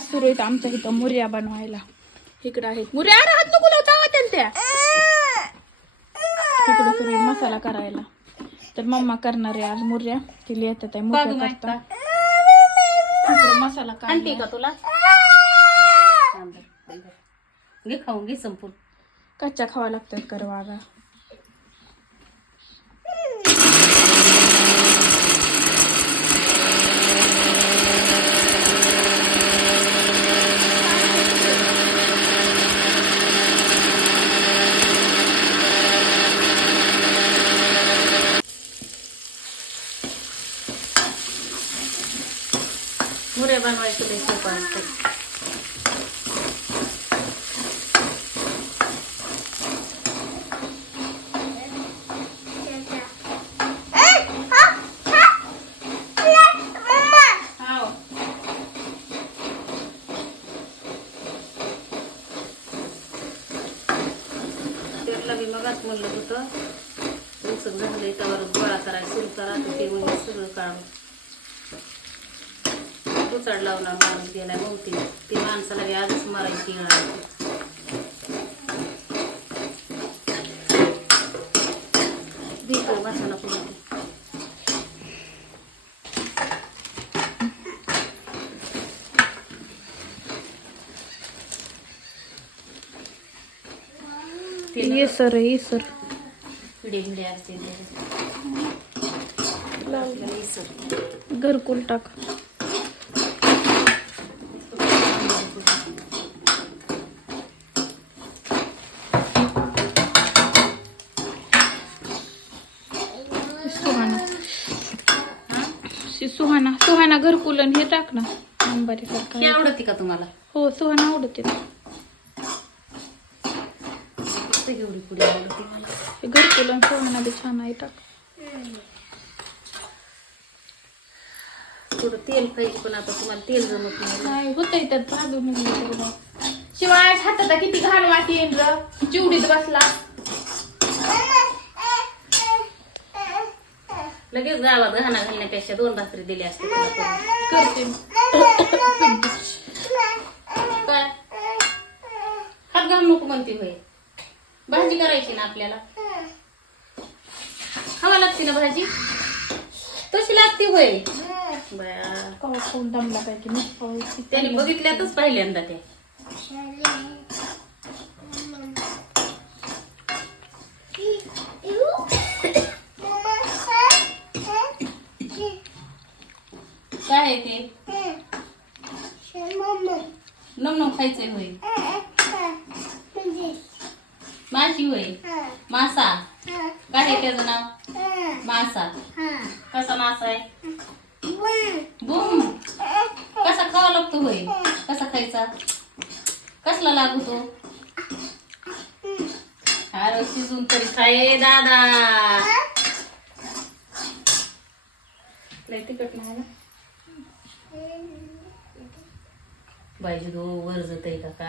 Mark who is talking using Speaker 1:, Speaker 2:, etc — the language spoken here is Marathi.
Speaker 1: सुरू आहेत आमच्या इथं मुर्या बनवायला. इकडं आहेत. मुर्या हात नको लावता त्या. इकडं सुरू आहे मसाला करायला. तर मम्मा करणार आहे आज मुर्या. तिला येतात आहे मुर्या करता? इकडं मसाला
Speaker 2: आणते का तुला. घे खाऊन घे संपून.
Speaker 1: कच्च्या खावा लागतात कर
Speaker 2: मुरे बनवायचं लई सोपं असते बी मगाच म्हणलं होतं उसक झालंय त्यावर गोळा करायला सुरू करा ते म्हणजे सगळं काढून उचड लावणार माणूस गेलाय बहुती ती माणसाला बी आजच मारायची. देतो मसाला पुन्हा ते
Speaker 1: ये सर ये सर. घरकुल टाक सुहाना सुहाना सुहाना घरकुल आणि हे टाक ना. अंबारी
Speaker 2: हे
Speaker 1: सारखा
Speaker 2: आवडते का तुम्हाला?
Speaker 1: हो सुहाना आवडते. ना.
Speaker 2: फक्त एवढी पुढे आवडते. मला
Speaker 1: हे घरकुल आणि सुहाना बी छान आहे टाक.
Speaker 2: थोडं तेल पाहिजे पण आता तुम्हाला तेल जमत नाही.
Speaker 1: नाही होत त्यात भाजून निघलं तर मग. शिवाय हातात किती घाण वाटी येईल र चिवडीत बसला.
Speaker 2: लगेच गावात घाणा घालण्यापेक्षा दोन भाकरी दिली असते.
Speaker 1: करते.
Speaker 2: काय? हात घालू नको म्हणते होय. भाजी करायची ना आपल्याला. खावा लागते ना भाजी? तशी लागते होय. त्याने बघितल्यातच पहिल्यांदा ते काय आहे ते नम खायचंय होय. माशी होय. मासा. काय आहे त्याचं नाव? मासा. कसा मासा आहे? बुम कसा खावा लागतो होय? कसा खायचा? कसला लागू तो? अरे शिजून तरी खाय दादा.
Speaker 1: तिकट नाही ना?
Speaker 2: बायजी दो वर जात आहे का काय